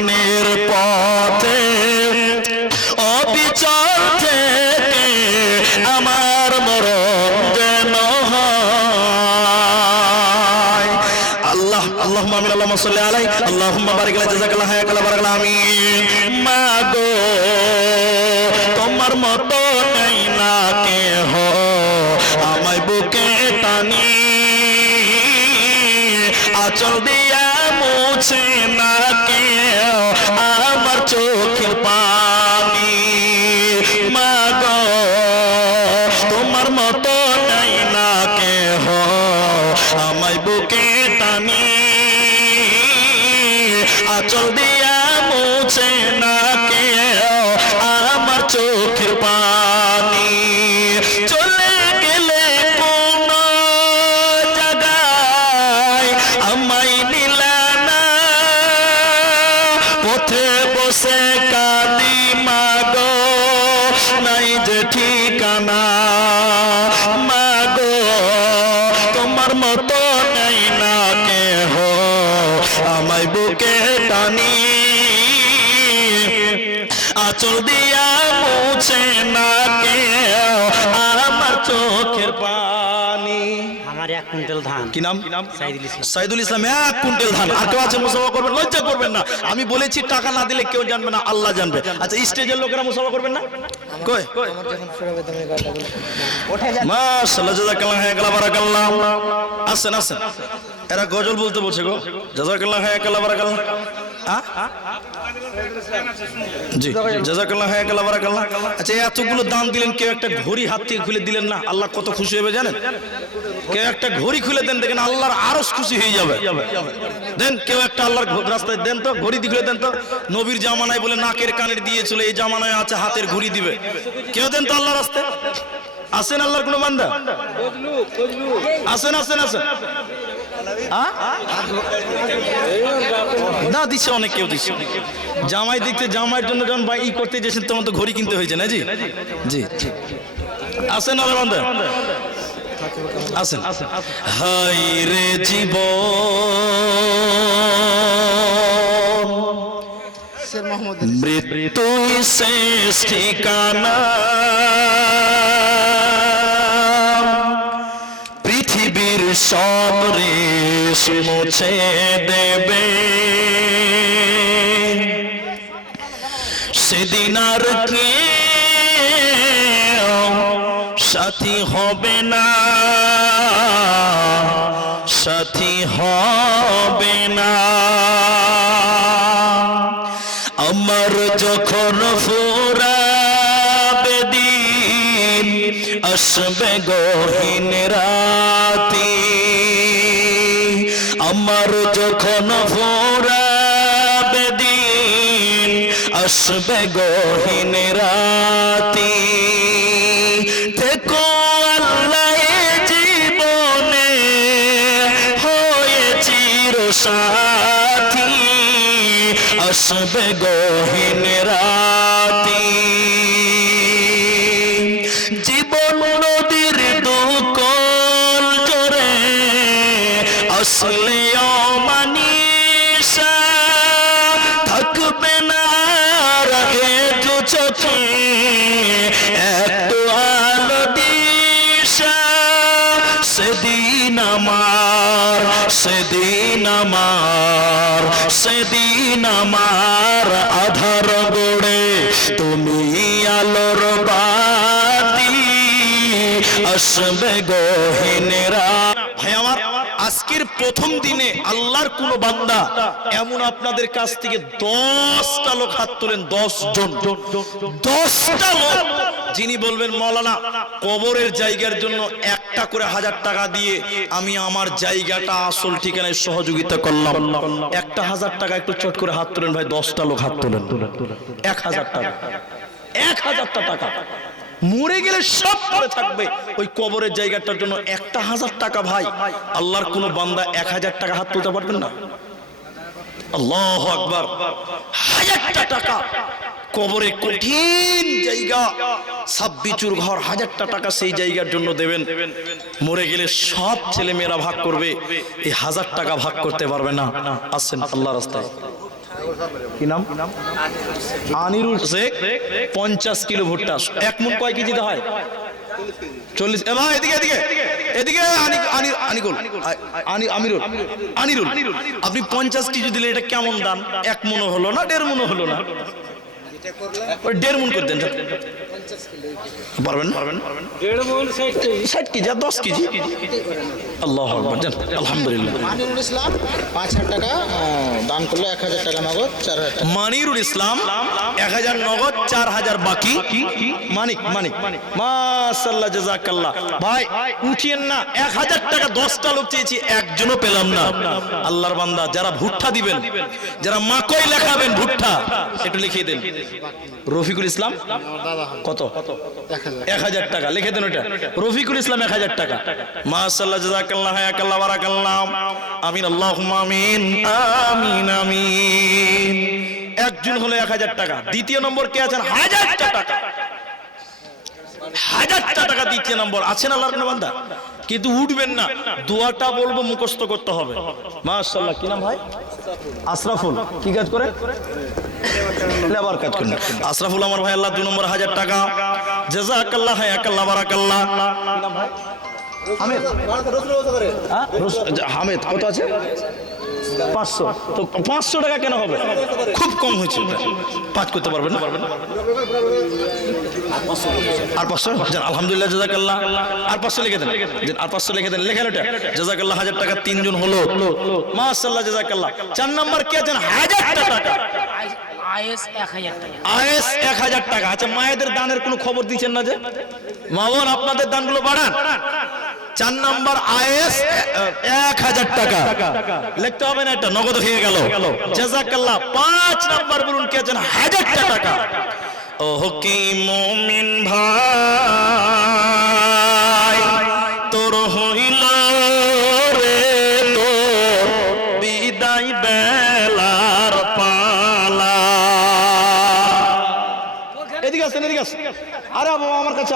ইমানের পথে, অবিচল থেকে আমার মরণ যেন আল্লাহ আল্লাহ আমিন আল্লাহ সাল্লি আলাই আল্লাহুম্মা বারিক আলাই জাযাকাল্লাহ হায়াকাল্লাহ বারাকাল্লাহ আমিন। মা গো তোমার মতো নেই না কে হো আমায় বুকে টানি। আচল দিয়া মুছে না কেউ আমার চোখের পানি আচল দিয়া মুছে না কে আমার চোখের পানি। আমার এক কুইন্টাল ধান। কি নাম? সাইদুল ইসলাম। সাইদুল ইসলাম। এক কুইন্টাল ধান। আর কেউ আছে মুসাফা করবেন? লজ্জা করবেন না। আমি বলেছি টাকা না দিলে কেউ জানবে না আল্লাহ জানবে। আচ্ছা স্টেজের লোকেরা মুসাফা করবেন না? কই? মাশাআল্লাহ জাযাকাল্লাহ হায়াকাল্লাহ বারাকাল্লাহ। আসেন আসেন। এরা গজল বলতে বলছে গো। জাযাকাল্লাহ হায়াকাল্লাহ বারাকাল্লাহ। এই এতগুলো দিলেন, কেউ একটা ঘড়ি হাত থেকে খুলে দিলেন না? আল্লাহ কত খুশি হবে জানেন? কেউ একটা ঘড়ি খুলে দেন, দেখেন আল্লাহর আরও খুশি হয়ে যাবে। দেন, কেউ একটা আল্লাহর রাস্তায় দেন তো, ঘড়ি খুলে দেন তো। নবীর জামানায় বলে, নাকের কানের দিয়েছিল এই জামানায় আছে, হাতের ঘড়ি দিবে। কেউ দেন তো আল্লাহর রাস্তায়? আসেন আল্লাহর কোনো বান্দা? আসেন আসেন আসেন। না দিচ্ছে অনেক কেউ দিচ্ছে জামাই দিতে জামাইয়ের জন্য যখন বা ই করতে গেছেন তখন তো ঘড়ি কিনতে হয়েছে না জি? জি আসেন আল্লাহর বান্দা। আসেন। হাই রে জীব মৃত্যু শেষ ঠিকানা। সব রেশ মুছে দেবে। সেদিন আর কে সাথী হবে না, সাথী হবে না। আমার যখন দিন আসবে গহীন রাতি, আমার যখন ফুরাবে দিন আসবে গহীন রাতি, থেকো আল্লাহ জীবনে, হয়ে চির সাথী আসবে গহীন রাতি। সেদিন আমার সেদিন আমার সেদিন আমার আধার গড়ে তুমি আলোর বাতি আসবে গহিনেরা প্রথম দিনে আল্লাহর কোন বান্দা এমন আপনাদের কাছ থেকে দশটা লোক হাত তোলেন দশ জন দশটা লোক, যিনি বলবেন, মৌলানা, কবরের জায়গার জন্য একটা করে হাজার টাকা দিয়ে আমি আমার জায়গাটা, আসল ঠিকানায় সহযোগিতা করলাম। একটা হাজার টাকা একটু চট করে হাত তোলেন, ভাই, দশটা লোক হাত তোলেন। এক হাজার টাকা এক হাজারটা টাকা। মরে গেলে সব পড়ে থাকবে। ওই কবরের জায়গাটার জন্য একটা হাজার টাকা ভাই। আল্লাহর কোন বান্দা এক হাজার টাকা হাত তুলতে পারবেন না? আল্লাহ আকবার। হাজারটা টাকা। কবরে কঠিন জায়গা। সাব্বিচুর ঘর, হাজারটা টাকা সেই জায়গার জন্য দেবেন। মরে গেলে সব ছেলে মেয়েরা ভাগ করবে। এই হাজার টাকা ভাগ করতে পারবে না। আসেন আল্লাহ রাস্তায়। কি নাম? আনিরুল শেখ, পঞ্চাশ কিলো ভুট্টা। এক মুখ কয় কেজিতে হয়? চল্লিশ। এ ভাই, এদিকে এদিকে এদিকে, আনি আনি, আনিকুল। আনি, আমিরুল। আনিরুল, আপনি পঞ্চাশ কেজি দিলে এটা কেমন দাম? এক মনো হলো না, দেড় মনো হলো না? দেড় মন করে দেন। পারবেন পারবেন ষাট কেজি। আর দশ কেজি? আল্লাহ আলহামদুলিল্লাহ। মানিরুল ইসলাম পাঁচ হাজার টাকা দান করল এক হাজার টাকা নগদ চার হাজার মানিরুল ইসলাম এক হাজার নগদ চার হাজার বাকি। মানিক মানিক। মাসাল্লাহ জাজাকাল্লাহ। ভাই উঠিয়েন না এক হাজার টাকা দশটা লোক চেয়েছি একজনও পেলাম না। আল্লাহর বান্দা যারা ভুট্টা দিবেন যারা মাকই লেখাবেন ভুট্টা একটু লিখিয়ে দেন। রফিকুল ইসলাম কত? এক হাজার টাকা, লিখে দেন ওটা রফিকুল ইসলাম এক হাজার টাকা। মাসাল্লাহ জাজাকাল্লাহ হায়াকাল্লাহ, বারাকাল্লাহ। আমিন আল্লাহ আমিন আমিন আমিন। একজন হলো এক হাজার টাকা, দ্বিতীয় নম্বর কে আছেন? হাজারটা টাকা। হাজারটা টাকা দ্বিতীয় নম্বর। আছেন আল্লাহর বান্দা? কিন্তু উঠবেন না। দোয়াটা বলব, মুখস্থ করতে হবে। মাশাআল্লাহ, কি নাম ভাই? আশরাফুল। কি কাজ করে? লেবার কাজ করেন। আশরাফুল আমার ভাই আল্লাহ দু নম্বর হাজার টাকা। জাজাকাল্লাহ হায়াকাল্লাহ বারাকাল্লাহ। কি নাম ভাই হামেদ হ্যাঁ? কত আছে? পাঁচশো। তো পাঁচশো টাকা কেন হবে? খুব কম হয়েছে পাঁচ করতে পারবেন না? আর পাঁচশো? আলহামদুলিল্লাহ জাজাকাল্লাহ। আর পাঁচশো লিখে দেন। আর পাঁচশো লিখে দেন। লেখেন ওটা। জাজাকাল্লাহ হাজার টাকা তিনজন হলো। মাশাল্লাহ জাজাকাল্লাহ। চার নাম্বার কে আছেন? হাজার টাকা। হাজার আয়েস এক হাজার টাকা। আচ্ছা মায়েদের দানের কোনো খবর দিচ্ছেন না যে? মা বোন আপনাদের দানগুলো বাড়ান। চার নাম্বার আয়েস এক হাজার টাকা। লিখতে হবে না এটা, নগদ হয়ে গেল। জাজাকাল্লাহ পাঁচ নাম্বার বলুন কে আছেন হাজারটা টাকা। ওহ কি মমিন ভাই।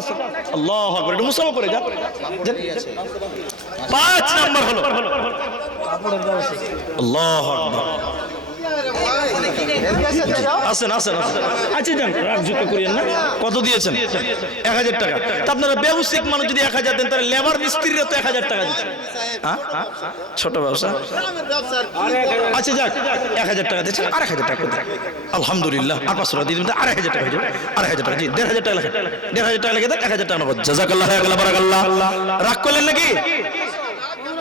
আসেন আল্লাহ আকবার একটু মুসাফা করে যান। পাঁচ নাম্বার হলো। আল্লাহ আকবার। আসেন আসেন আসেন। আচ্ছা যান রাগ যুক্ত করিয়েন না। কত দিয়েছেন? এক হাজার টাকা। তা আপনারা ব্যবসায়িক মানুষ যদি এক হাজার দেন, তাহলে লেবার মিস্ত্রিরা তো এক হাজার টাকা দিচ্ছে। হ্যাঁ? ছোট ব্যবসা। আচ্ছা যাক, এক হাজার টাকা দিচ্ছেন আর এক হাজার টাকা আলহামদুলিল্লাহ, আর পাঁচশো টাকা দিয়ে দিবেন আড়াই হাজার টাকা যাবে আড়াই হাজার টাকা, জি, দেড় হাজার টাকা লেখেন। দেড় হাজার টাকা লিখে দেন, এক হাজার টাকা নগদ জাজাকাল্লাহ রাগ করলেন নাকি?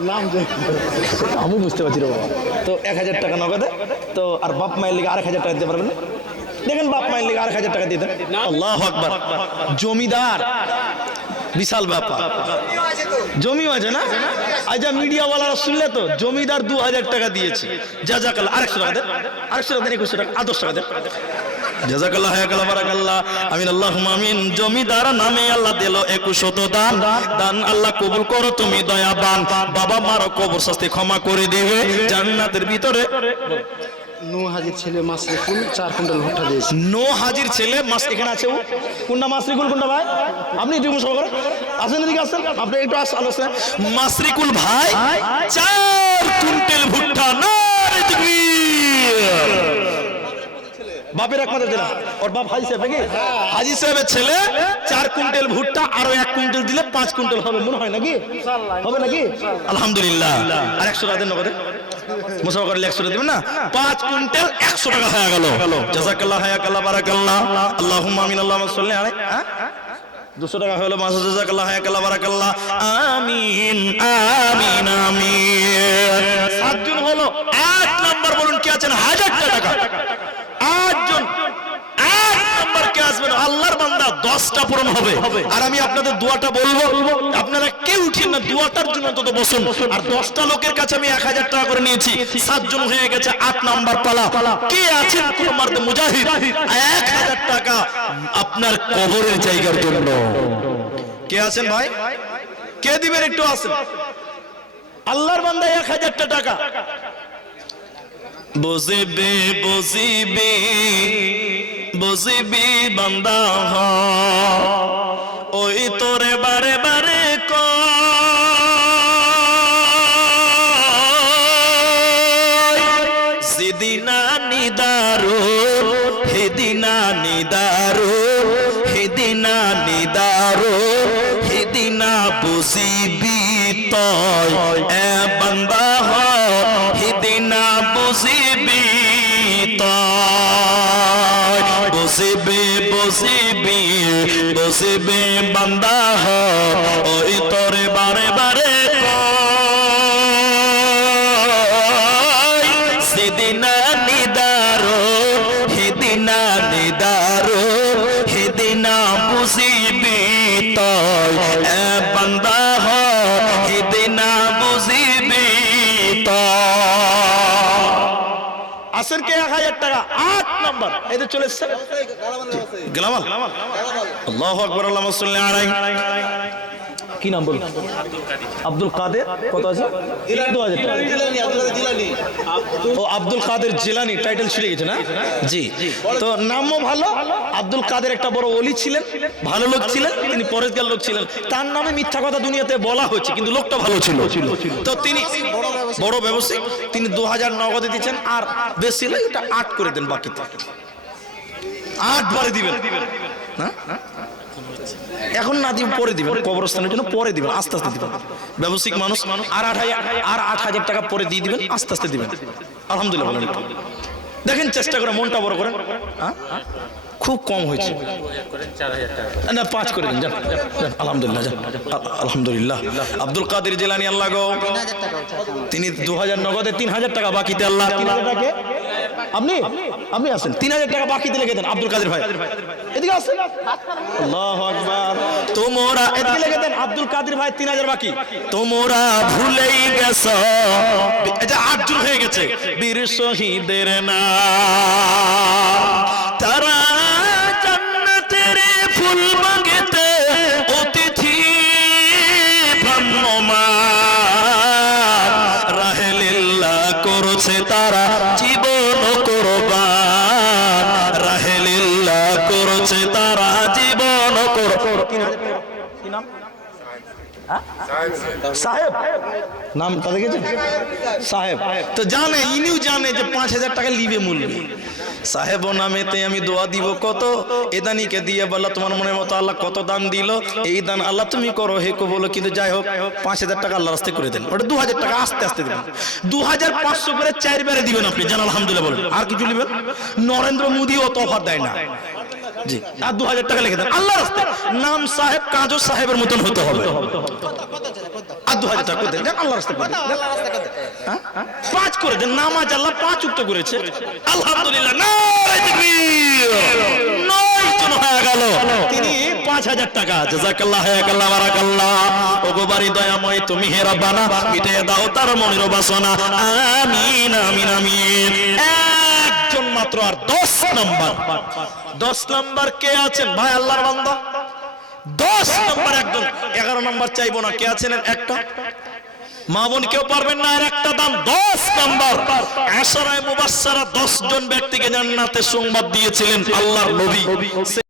নাম আমি বুঝতে পারছি রে বাবা। তো এক হাজার টাকা নগদে, তো আর বাপ মায়ের লিগে আর এক হাজার টাকা দিতে পারবেন না? দেখেন বাপ মায়ের লিগে আর এক হাজার টাকা দেন। আল্লাহ আকবার। জমিদার। বিশাল ব্যাপার। জমিও আছে না? আচ্ছা মিডিয়া ওয়ালারা শুনলে তো, জমিদার দু হাজার টাকা দিয়েছে। যা যা কাল আরেকশো টাকা দেন। আরেকশো টাকা দেন, একুশশো টাকা, আদর্শ টাকা দেন। জাজাকাল্লাহ হায়াকাল্লাহ বারাকাল্লাহ। আমিন আল্লাহুম্মা আমিন। জমিদার নামে আল্লাহ দিল একুশত দান। দান আল্লাহ কবুল করো তুমি দয়াবান। বাবা মার কবর শাস্তি ক্ষমা করে দিবে। জান্নাতের ভিতরে নু হাজির ছেলে মাসরিকুল চার কুইন্টাল ভুট্টা দিয়েছে। নো হাজির ছেলে মাস এখানে আছে ও? কোনটা মাসরিকুল কোনটা ভাই? আপনি একটু মুসল করেন আসেন এদিকে আসেন। আপনি একটু আস আলোচনা। মাসরিকুল ভাই চার কুইন্টাল ভুট্টা। তাকবীর বাপের একমাত্র ছেলে ওর বাপ হাজি সাহেব নাকি? হাজি সাহেবের ছেলে চার কুইন্টাল ভুট্টা আরও এক কুইন্টাল দিলে পাঁচ কুইন্টাল হবে মনে হয় নাকি? হবে নাকি? আলহামদুলিল্লাহ। আর একশো টাকা দেন নগদে। মুসাফা করলে একশো টাকা দেবেন না? পাঁচ কুইন্টাল একশো টাকা হয়ে গেল। জাজাকাল্লাহ হায়াকাল্লাহ বারাকাল্লাহ। আল্লাহুম্মা আমিন আল্লাহুম্মা সাল্লি আলাইহি হ্যাঁ? দুশো টাকা হলো মাসুদ জাজাকাল্লাহ হায়াকাল্লাহ বারাকাল্লাহ। আমিন আমিন আমিন সাতজন হলো আট নাম্বার বলুন কি আছেন হাজারটা টাকা আটজন আট নাম্বার কে আসবেন আল্লাহর বান্দা দশ দশটা পূরণ হবে। আর আমি আপনাদের দোয়াটা বলব আপনারা কেউ উঠেন না দোয়াটার জন্য অন্তত বসুন। আর দশটা লোকের কাছে আমি এক হাজার টাকা করে নিয়েছি সাতজন হয়ে গেছে আট নাম্বার পালা। কে আছেন মারতে? মুজাহিদ। এক হাজার টাকা আপনার কবরের জায়গার জন্য। কে আছেন ভাই? কে দিবেন একটু আসেন। আল্লাহর বান্দা এক হাজারটা টাকা। বসিবি বসিবি। বসিবি বান্দা হ। ওই তোরে বারে বারে ক। নিদারো হেদিনা নিদারো হেদিনা নিদারো হেদিনা বুঝিবি তয়। বসিবি বসিবি বান্দা ওই তোরে বারে বারে সেদিনা নিদারো হেদিনা নিদারো হেদিনা বুঝিবি তয়। বান্দা আসেন কে এক হাজার টাকা? আট নম্বর। এতে চলে এসছে। গেলামাল আল্লাহ আকবর আল্লাহ আলাইহি কি নাম বল আব্দুল কাদের? কত আছে? ও, আব্দুল কাদের জিলানি টাইটেল ছিঁড়ে গেছে না? জি। তো নামও ভালো, আব্দুল কাদের একটা বড় অলি ছিলেন, ভালো লোক ছিলেন, তিনি পরেশগার লোক ছিলেন। তার নামে মিথ্যা কথা দুনিয়াতে বলা হচ্ছে কিন্তু লোকটা ভালো ছিল। তো তিনি বড় ব্যবসায়ী, তিনি দু হাজার নগদে দিচ্ছেন আর বেশি হলে ওটা আট করে দেন বাকিতে। আট বারে দিবেন। না এখন না দিবেন, পরে দিবেন, কবরস্থানের জন্য পরে দিবেন, আস্তে আস্তে দিবেন। ব্যবসায়িক মানুষ, আর আট হাজার, আর আট হাজার টাকা পরে দিয়ে দিবেন, আস্তে আস্তে দিবেন। আলহামদুলিল্লাহ দেখেন চেষ্টা করে, মনটা বড় করেন। হ্যাঁ? খুব কম হয়েছে। না পাঁচ করে দিন যান আলহামদুলিল্লাহ যান আল- আলহামদুলিল্লাহ। আব্দুল কাদের জেলানি আল্লাহ গো। তিনি দু হাজার নগদে তিন হাজার টাকা বাকিতে আল্লাহ। আপনি? আপনি আসেন তিন হাজার টাকা বাকিতে লিখে দেন আব্দুল কাদের ভাই। এদিকে আসেন। আল্লাহ আকবার। তোমরা এদিকে লিখে দেন আব্দুল কাদের ভাই তিন হাজার বাকি। তোমরা ভুলেই গেছ। যে আটজন হয়ে গেছে। বীর শহীদের না তারা ফুল বাগেতে অতিথি ভ্রাম্যমান রাহেলিল্লাহ করছে তারা, জীবন কোরবান। রাহেলিল্লাহ করছে তারা, জীবন সাহেব। নাম সাহেব। তো জানে, ইনিও জানে যে পাঁচ হাজার টাকা লিবে মূল্য। সাহেব নামেতে আমি দোয়া দিব, কত? এদানিকে দিয়ে বললা, তোমার মনের মতো আল্লাহ কত দান দিল? এই দান আল্লাহ তুমি করো, হে বলো কিন্তু যাই হোক, পাঁচ হাজার টাকা আল্লাহ রাস্তে করে দেন ওটা দু হাজার টাকা আস্তে আস্তে দিবেন দু হাজার পাঁচশো করে চারবারে দিবেন আপনি, জান, আলহামদুলিল্লাহ বলেন। আর কিছু নেবেন? নরেন্দ্র মোদী অত অফার দেয় না। জি, আর দু হাজার টাকা লিখে দেন। আল্লাহ রাস্তে নাম সাহেব, কাজও সাহেবের মতন হতে হবে। দু হাজার টাকা দেন আল্লাহ রাস্তে করে হ্যাঁ? পাঁচ করে দেন নামাজ আল্লাহ পাঁচ উক্ত করেছে। আলহামদুলিল্লাহ নারায়ে তাকবীর। নয় জন হয়ে গেল। তিনি পাঁচ হাজার টাকা জাজাকাল্লাহ হায়াকাল্লাহ বারাকাল্লাহ। ওগো দয়াময় তুমি হে রব্বানা দাও তার মনের বাসনা আমিন আমিন আমিন। একজন মাত্র আর দশ নাম্বার। দশ নাম্বার কে আছেন? ভাই আল্লাহর বান্দা। দশ নম্বর একদম। এগারো নম্বর চাইব না। কে আছেন একটা? মা বোন কেউ পারবেন না আর একটা দাম। দশ নম্বর। আশারায় মুবাসারা দশ জন ব্যক্তিকে জান্নাতে সংবাদ দিয়েছিলেন আল্লাহর নবী।